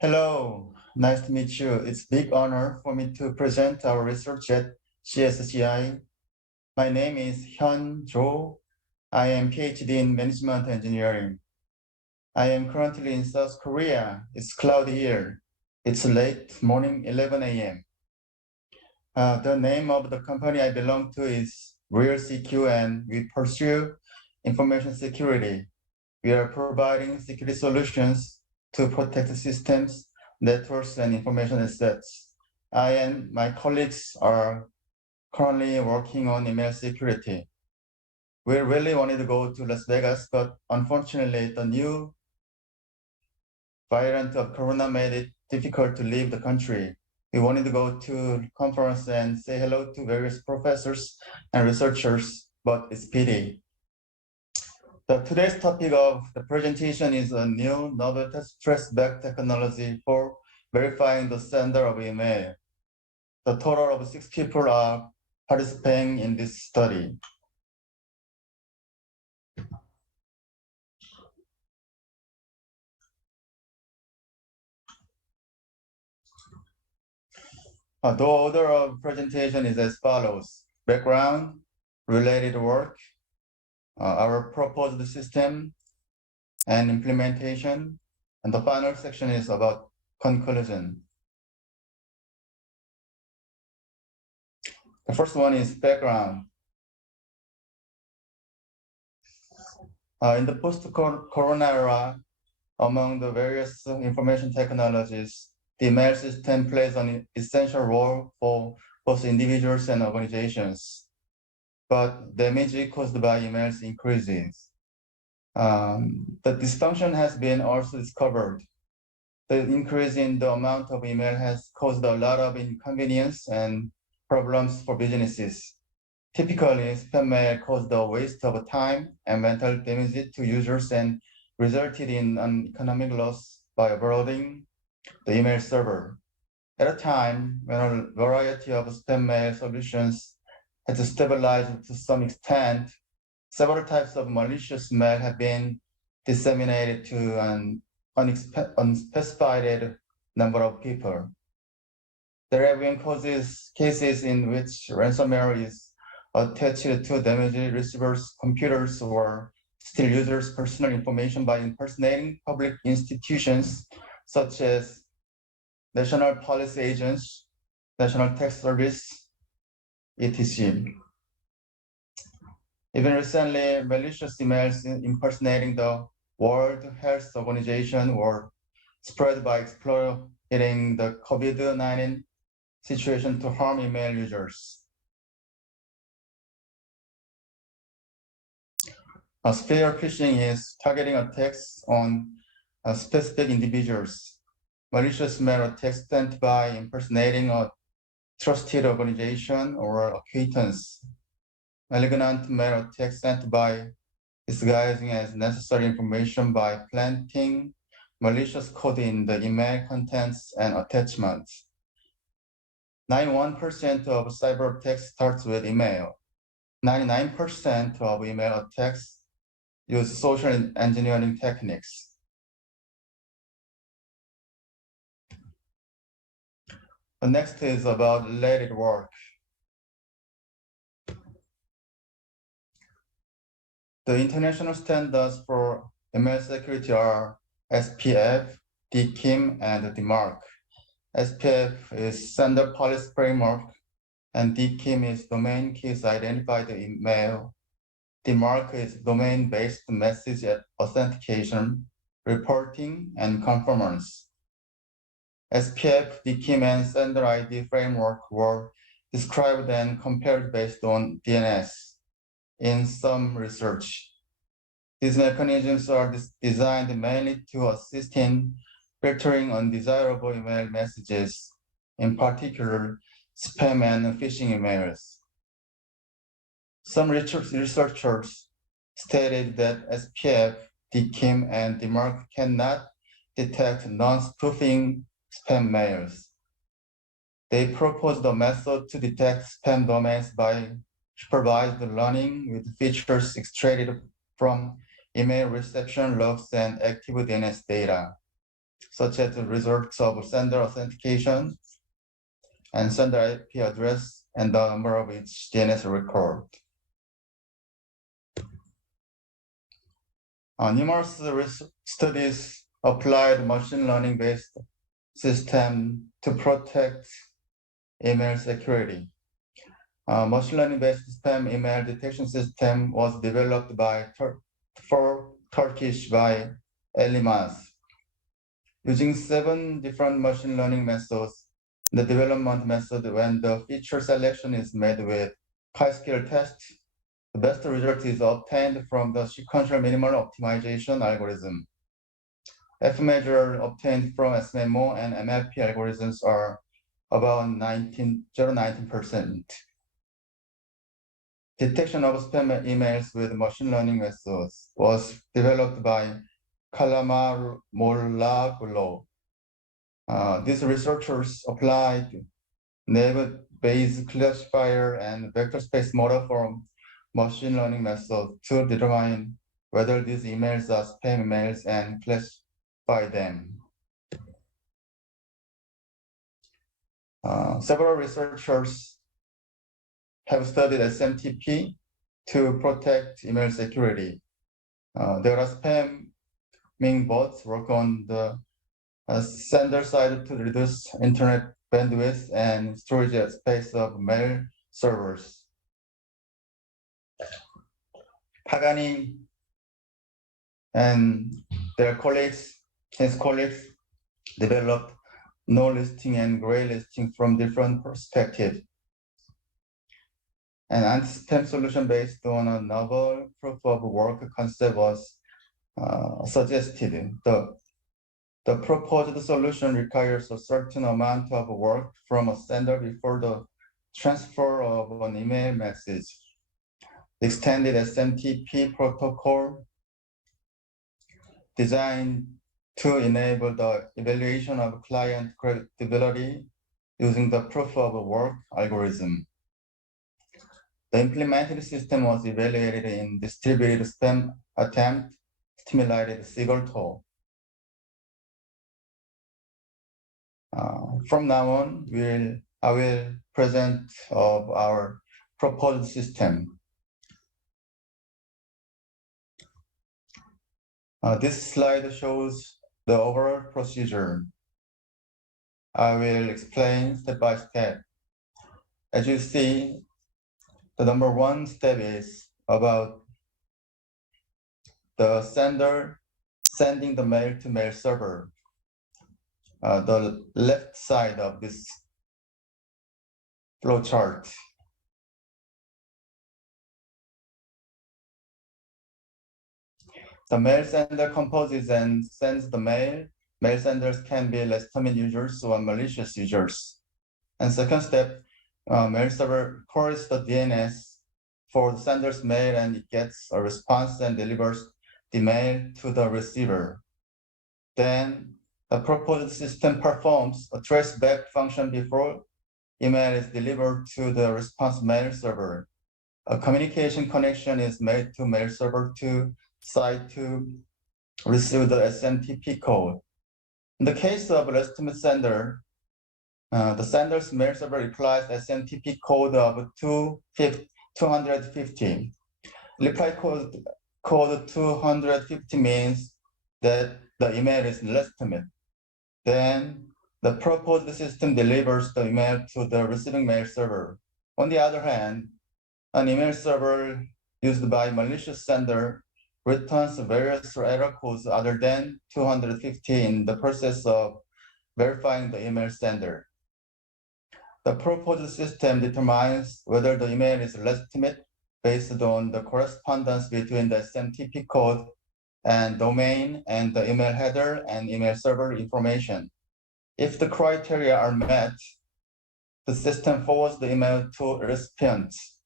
Hello, nice to meet you. It's a big honor for me to present our research at CSCI. My name is Hyun Jo. I am PhD in Management Engineering. I am currently in South Korea. It's cloudy here. It's late morning, 11 a.m. The name of the company I belong to is Realsecu, and we pursue information security. We are providing security solutions to protect systems, networks, and information assets. I and my colleagues are currently working on email security. We really wanted to go to Las Vegas, but unfortunately, the new variant of Corona made it difficult to leave the country. We wanted to go to conference and say hello to various professors and researchers, but it's pity. Today's topic of the presentation is a new novel traceback technology for verifying the sender of email. The total of 6 people are participating in this study. The order of presentation is as follows: background, related work, our proposed system, and implementation, and the final section is about conclusion. The first one is background. In the post-corona era, among the various information technologies, the email system plays an essential role for both individuals and organizations. But damage caused by emails increases. The dysfunction has been also discovered. The increase in the amount of email has caused a lot of inconvenience and problems for businesses. Typically, spam mail caused a waste of time and mental damage to users and resulted in an economic loss by overloading the email server. At a time when a variety of spam mail solutions has stabilized to some extent, several types of malicious mail have been disseminated to an unspecified number of people. There have been cases in which ransomware is attached to damaged receivers' computers or steal users' personal information by impersonating public institutions such as national police agents, National Tax Service, etc. Even recently, malicious emails impersonating the World Health Organization were spread by exploiting the COVID-19 situation to harm email users. Spear phishing is targeting attacks on specific individuals. Malicious mail attacks sent by impersonating a trusted organization or acquaintance. Malignant mail attacks sent by disguising as necessary information by planting malicious code in the email contents and attachments. 91% of cyber attacks starts with email. 99% of email attacks use social engineering techniques. The next is about related work. The international standards for email security are SPF, DKIM, and DMARC. SPF is Sender Policy Framework, and DKIM is Domain Keys Identified Email. DMARC is Domain-Based Message Authentication, Reporting, and Conformance. SPF, DKIM, and Sender ID Framework were described and compared based on DNS in some research. These mechanisms are designed mainly to assist in filtering undesirable email messages, in particular, spam and phishing emails. Some researchers stated that SPF, DKIM, and DMARC cannot detect non-spoofing spam mails. They proposed a method to detect spam domains by supervised learning with features extracted from email reception logs and active DNS data. such as the results of sender authentication and sender IP address and the number of each DNS record. Numerous studies applied machine learning-based system to protect email security. Machine learning-based spam email detection system was developed for Turkish by Elimaz. Using 7 different machine learning methods, the development method when the feature selection is made with chi-scale test, the best result is obtained from the sequential minimal optimization algorithm. F measure obtained from SMMO and MLP algorithms are about 0.19%. Detection of spam emails with machine learning methods was developed by Kalamar-Mollaglo. These researchers applied naive-Bayes classifier and vector space model from machine learning method to determine whether these emails are spam emails and classify them. Several researchers have studied SMTP to protect email security. There are spamming bots work on the sender side to reduce internet bandwidth and storage space of mail servers. Pagani and his colleagues developed no listing and gray listing from different perspectives. An anti-spam solution based on a novel proof of work concept was suggested. The proposed solution requires a certain amount of work from a sender before the transfer of an email message. The extended SMTP protocol designed to enable the evaluation of client credibility using the proof of work algorithm. The implemented system was evaluated in distributed spam attempt stimulated Seagull. From now on, I will present of our proposed system. This slide shows the overall procedure. I will explain step by step. As you see, the number 1 step is about the sender sending the mail to mail server. The left side of this flow chart. The mail sender composes and sends the mail. Mail senders can be legitimate users or malicious users. And second step, mail server calls the DNS for the sender's mail and it gets a response and delivers the mail to the receiver. Then the proposed system performs a traceback function before email is delivered to the response mail server. A communication connection is made to mail server to site to receive the SMTP code. In the case of legitimate sender, the sender's mail server replies SMTP code of 250. Reply code 250 means that the email is legitimate. Then the proposed system delivers the email to the receiving mail server. On the other hand, an email server used by malicious sender returns various error codes other than 250 in the process of verifying the email sender. The proposed system determines whether the email is legitimate based on the correspondence between the SMTP code and domain and the email header and email server information. If the criteria are met, the system forwards the email to recipients.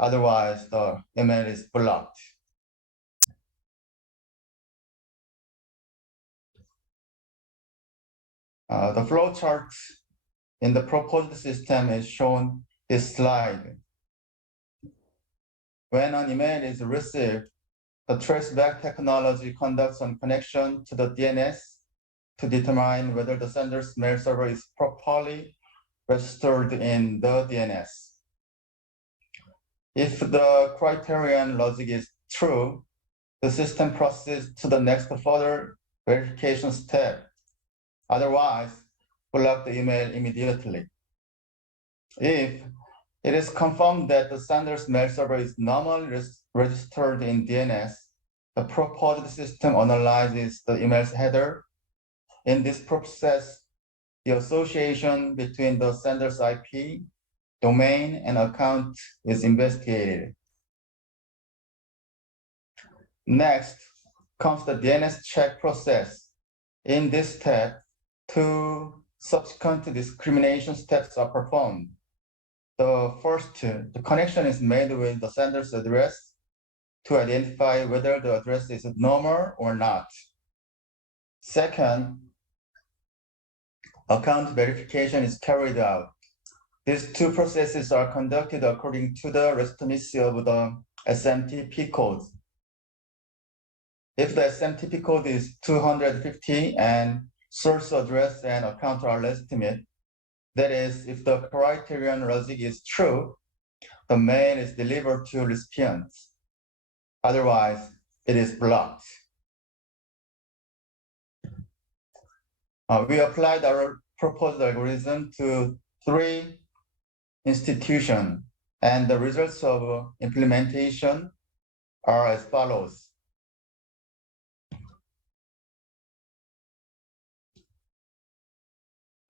Otherwise, the email is blocked. The flow chart in the proposed system is shown this slide. When an email is received, the traceback technology conducts a connection to the DNS to determine whether the sender's mail server is properly registered in the DNS. If the criterion logic is true, the system proceeds to the next further verification step. Otherwise, block the email immediately. If it is confirmed that the sender's mail server is normally registered in DNS, the proposed system analyzes the email's header. In this process, the association between the sender's IP, domain, and account is investigated. Next comes the DNS check process. In this step, two subsequent discrimination steps are performed. The first, the connection is made with the sender's address to identify whether the address is normal or not. Second, account verification is carried out. These two processes are conducted according to the legitimacy of the SMTP code. If the SMTP code is 250 and source address and account are legitimate, that is, if the criterion logic is true, the mail is delivered to recipients. Otherwise, it is blocked. We applied our proposed algorithm to 3 institutions, and the results of implementation are as follows.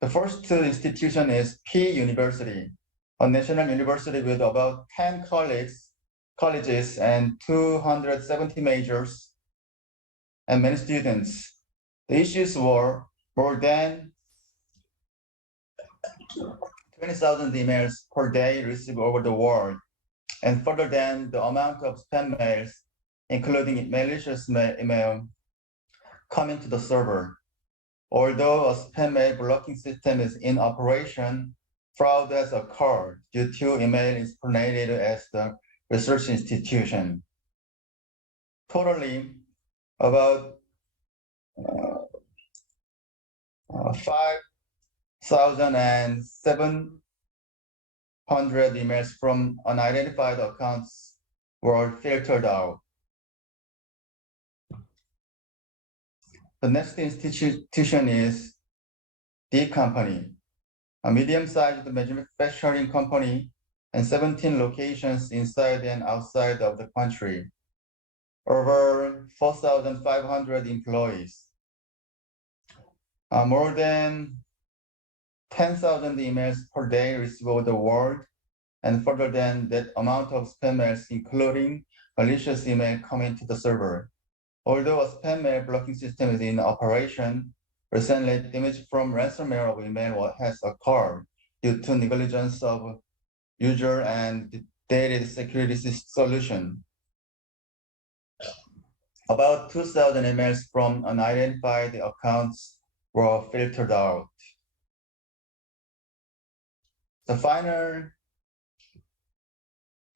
The first institution is P University, a national university with about 10 colleges and 270 majors and many students. The issues were more than 20,000 emails per day received over the world, and further than the amount of spam mails, including malicious email, coming to the server. Although a spam mail blocking system is in operation, fraud has occurred due to email impregnated as the research institution. Totally, about 5,700 emails from unidentified accounts were filtered out. The next institution is D Company, a medium-sized manufacturing company and 17 locations inside and outside of the country. Over 4,500 employees. More than 10,000 emails per day received over the world, and further than that amount of spam mails, including malicious email coming to the server. Although a spam mail blocking system is in operation, recently damage from ransomware of email has occurred due to negligence of user and data security solution. About 2,000 emails from unidentified accounts were filtered out. The final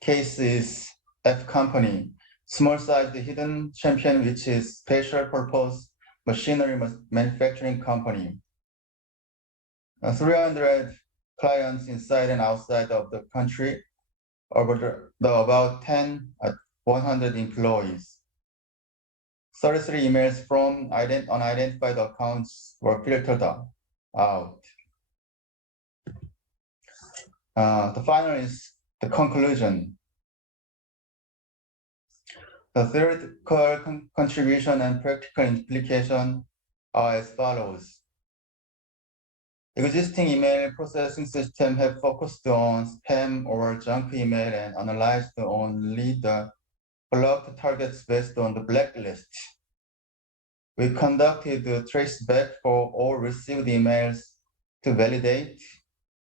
case is F Company, small-sized hidden champion, which is special purpose machinery manufacturing company. 300 clients inside and outside of the country, over about 100 employees. 33 emails from unidentified accounts were filtered out. The final is the conclusion. The theoretical contribution and practical implication are as follows. Existing email processing systems have focused on spam or junk email and analyzed only the blocked targets based on the blacklist. We conducted the traceback for all received emails to validate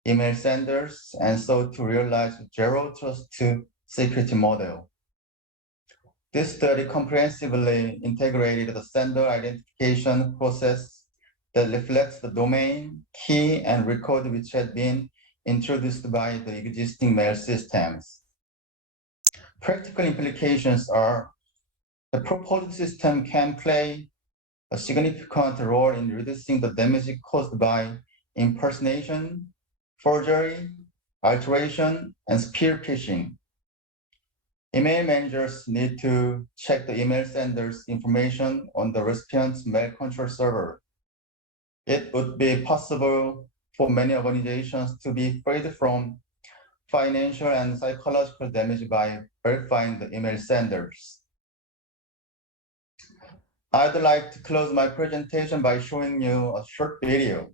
email senders and so to realize zero trust security model. This study comprehensively integrated the sender identification process that reflects the domain, key, and record which had been introduced by the existing mail systems. Practical implications are the proposed system can play a significant role in reducing the damage caused by impersonation, forgery, alteration, and spear phishing. Email managers need to check the email sender's information on the recipient's mail control server. It would be possible for many organizations to be freed from financial and psychological damage by verifying the email senders. I'd like to close my presentation by showing you a short video.